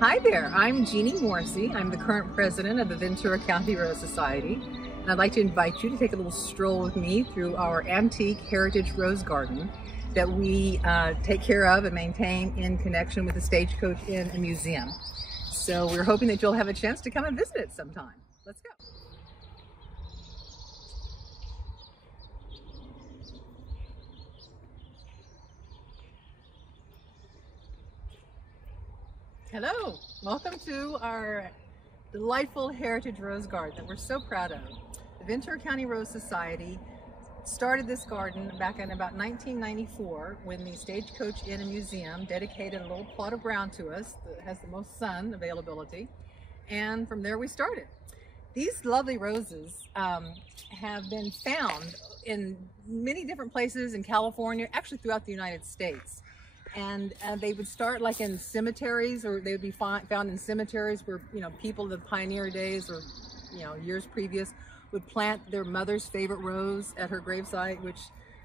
Hi there, I'm Jeannie Morrissey. I'm the current president of the Ventura County Rose Society. And I'd like to invite you to take a little stroll with me through our antique heritage rose garden that we take care of and maintain in connection with the Stagecoach Inn and Museum. So we're hoping that you'll have a chance to come and visit it sometime. Let's go. Hello, welcome to our delightful heritage rose garden that we're so proud of. The Ventura County Rose Society started this garden back in about 1994 when the Stagecoach Inn and Museum dedicated a little plot of ground to us that has the most sun availability, and from there we started. These lovely roses have been found in many different places in California, actually throughout the United States. And they would start like in cemeteries, or they would be found in cemeteries where, you know, people of the pioneer days or, you know, years previous would plant their mother's favorite rose at her gravesite, which,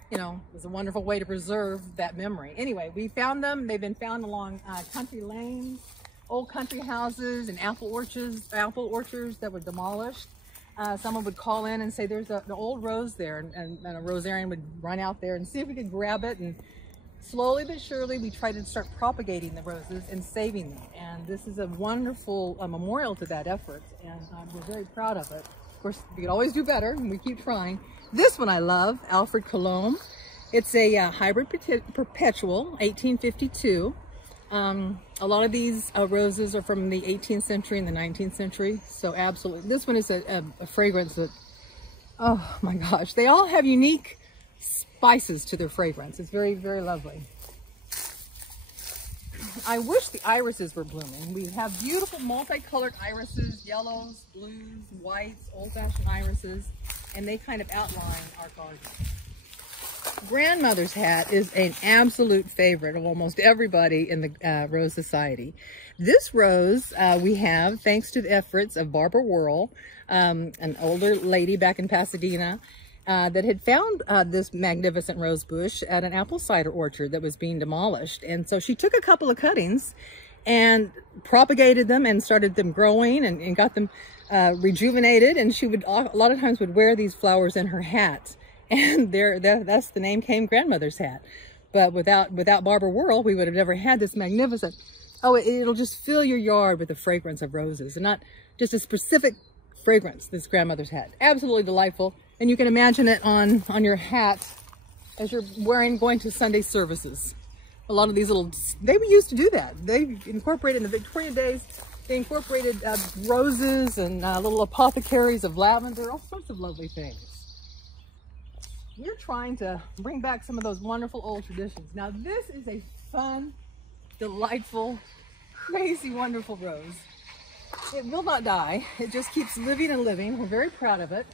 you know, was a wonderful way to preserve that memory. Anyway, we found them. They've been found along country lanes, old country houses, and apple orchards that were demolished. Someone would call in and say there's an old rose there, and a rosarian would run out there and see if we could grab it. And slowly but surely, we tried to start propagating the roses and saving them. And this is a wonderful memorial to that effort, and we're very proud of it. Of course, we could always do better, and we keep trying. This one I love, Alfred Colomb. It's a hybrid perpetual, 1852. A lot of these roses are from the 18th century and the 19th century, so absolutely. This one is a fragrance that, oh my gosh, they all have unique spices to their fragrance. It's very, very lovely. I wish the irises were blooming. We have beautiful multicolored irises, yellows, blues, whites, old-fashioned irises, and they kind of outline our garden. Grandmother's hat is an absolute favorite of almost everybody in the Rose Society. This rose we have thanks to the efforts of Barbara Whirl, an older lady back in Pasadena, that had found this magnificent rose bush at an apple cider orchard that was being demolished. And so she took a couple of cuttings and propagated them and started them growing and got them rejuvenated. And she would, a lot of times, would wear these flowers in her hat. And that's the name came Grandmother's hat. But without Barbara Whirl, we would have never had this magnificent, oh, it'll just fill your yard with the fragrance of roses, and not just a specific fragrance, this Grandmother's hat. Absolutely delightful. And you can imagine it on your hat as you're going to Sunday services. A lot of these they used to do that. They incorporated in the Victorian days, they incorporated roses and little apothecaries of lavender, all sorts of lovely things. We're trying to bring back some of those wonderful old traditions. Now this is a fun, delightful, crazy, wonderful rose. It will not die. It just keeps living and living. We're very proud of it.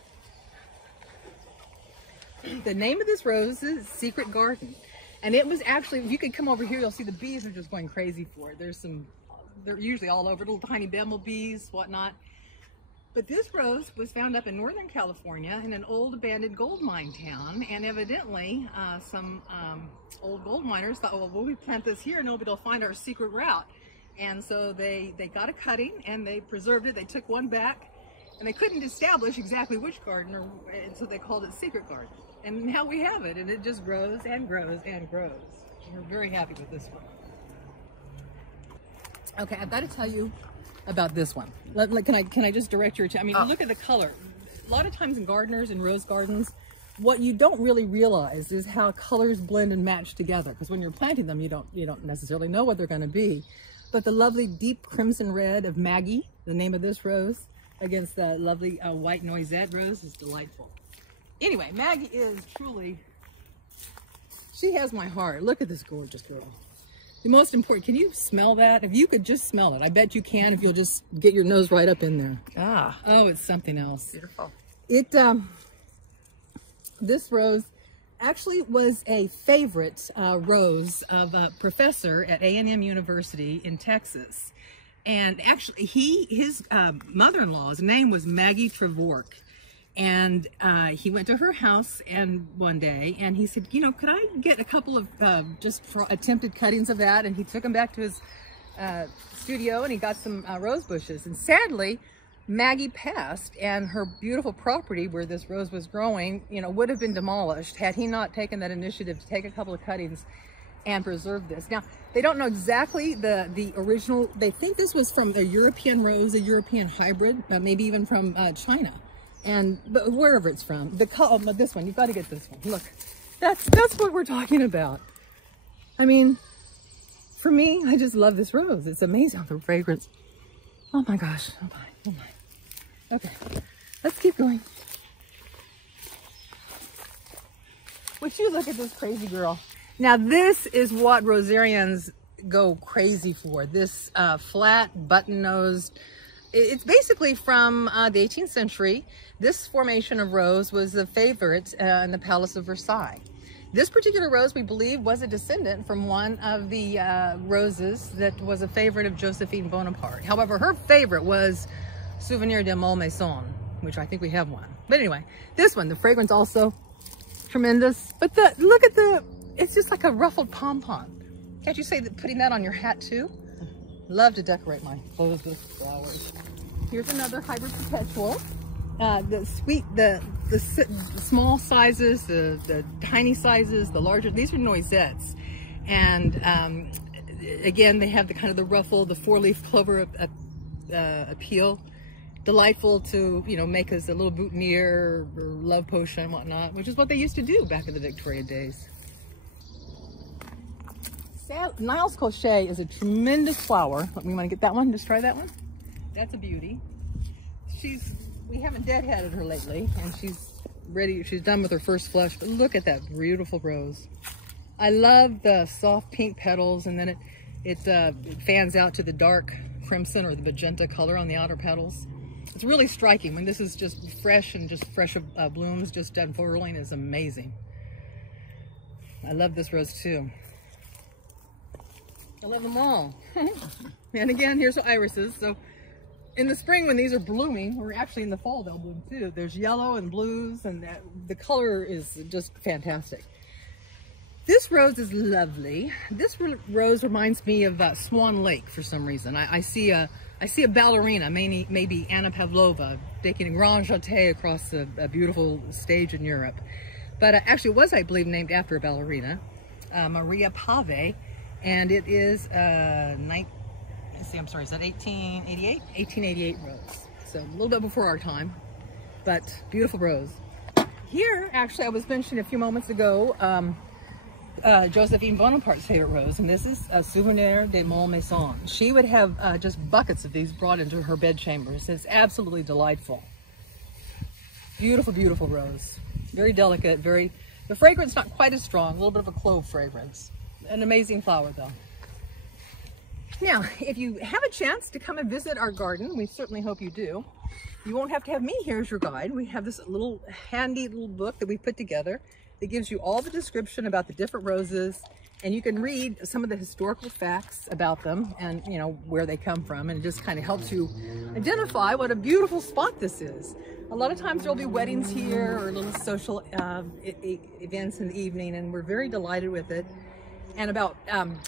The name of this rose is Secret Garden. And it was actually, if you could come over here, you'll see the bees are just going crazy for it. They're usually all over, little tiny bumblebees, whatnot. But this rose was found up in Northern California in an old abandoned gold mine town. And evidently, some old gold miners thought, well, we plant this here, nobody will find our secret route. And so they got a cutting and they preserved it. They took one back, and they couldn't establish exactly which garden, and so they called it Secret Garden. And now we have it, and it just grows and grows and grows. And we're very happy with this one. Okay, I've got to tell you about this one. Can I just direct your attention? I mean, look at the color. A lot of times in gardeners and rose gardens, what you don't really realize is how colors blend and match together. Because when you're planting them, you don't necessarily know what they're going to be. But the lovely deep crimson red of Maggie, the name of this rose, against the lovely white noisette rose is delightful. Anyway, Maggie is truly, she has my heart. Look at this gorgeous girl. The most important, can you smell that? If you could just smell it, I bet you can if you'll just get your nose right up in there. Ah. Oh, it's something else. Beautiful. This rose actually was a favorite rose of a professor at A&M University in Texas. And actually, his mother-in-law's name was Maggie Trevork. And he went to her house one day and he said, you know, could I get a couple of just attempted cuttings of that? And he took them back to his studio and he got some rose bushes. And sadly, Maggie passed, and her beautiful property where this rose was growing, you know, would have been demolished had he not taken that initiative to take a couple of cuttings and preserve this. Now, they don't know exactly the original. They think this was from a European rose, a European hybrid, maybe even from China, but wherever it's from. The color, this one, you've got to get this one. Look, that's what we're talking about. I mean, for me, I just love this rose. It's amazing, the fragrance. Oh my gosh. Oh my. Oh my. Okay, let's keep going. Would you look at this crazy girl? Now this is what rosarians go crazy for. This flat button-nosed, it's basically from the 18th century. This formation of rose was the favorite in the Palace of Versailles. This particular rose, we believe, was a descendant from one of the roses that was a favorite of Josephine Bonaparte. However, her favorite was Souvenir de Malmaison, which I think we have one. But anyway, this one, the fragrance also tremendous. But look at it's just like a ruffled pom-pom. Can't you say that putting that on your hat too? Love to decorate my clothes with flowers. Here's another hybrid perpetual. The small sizes, the tiny sizes, the larger, these are noisettes. And again, they have the kind of the ruffle, the four-leaf clover appeal. Delightful to, you know, make us a little boutonniere or love potion and whatnot, which is what they used to do back in the Victorian days. Niles Crochet is a tremendous flower. We want to get that one. Just try that one. That's a beauty. We haven't deadheaded her lately, and she's ready. She's done with her first flush. But look at that beautiful rose. I love the soft pink petals, and then it fans out to the dark crimson or the magenta color on the outer petals. It's really striking when this is just fresh and just fresh blooms just unfurling is amazing. I love this rose too. I love them all. And again, here's the irises. So in the spring when these are blooming, or actually in the fall they'll bloom too, there's yellow and blues, and the color is just fantastic. This rose is lovely. This rose reminds me of Swan Lake for some reason. I see a ballerina, maybe Anna Pavlova, taking a grand jeté across a beautiful stage in Europe. But actually it was, I believe, named after a ballerina, Maria Pave. And it is, is that 1888? 1888 rose. So a little bit before our time, but beautiful rose. Here, actually, I was mentioning a few moments ago, Josephine Bonaparte's favorite rose, and this is a Souvenir de Malmaison. She would have just buckets of these brought into her bedchambers. It's absolutely delightful. Beautiful, beautiful rose. Very delicate, the fragrance not quite as strong, a little bit of a clove fragrance. An amazing flower though. Now, if you have a chance to come and visit our garden, we certainly hope you do. You won't have to have me here as your guide. We have this little handy little book that we put together that gives you all the description about the different roses, and you can read some of the historical facts about them and, you know, where they come from, and it just kind of helps you identify what a beautiful spot this is. A lot of times there'll be weddings here or little social events in the evening, and we're very delighted with it. And about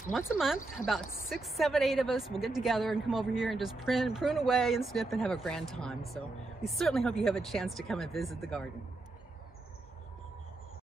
once a month, about 6, 7, 8 of us will get together and come over here and just prune away and snip and have a grand time. So we certainly hope you have a chance to come and visit the garden.